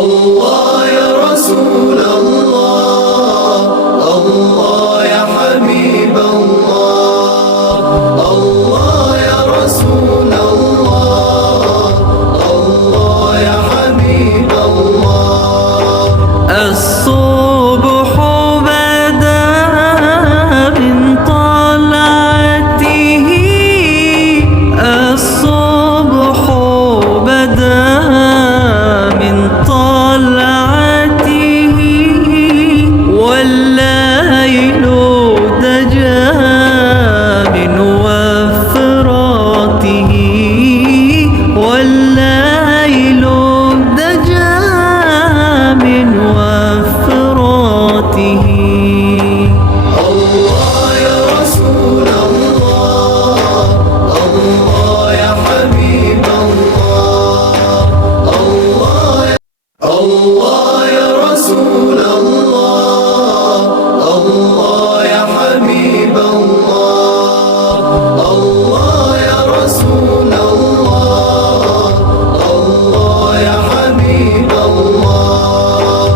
الله يا رسول الله، الله يا حبيب الله، الله يا رسول الله، الله يا حبيب الله. الصبح بدا من طلعته، الصبح بدا من طلعته، والليل دجى من وفراته، والليل دجى من وفراته. الله يا رسول الله، الله يا حبيب الله، الله يا رسول الله، الله يا حبيب الله، الله يا رسول الله، الله يا حبيب الله.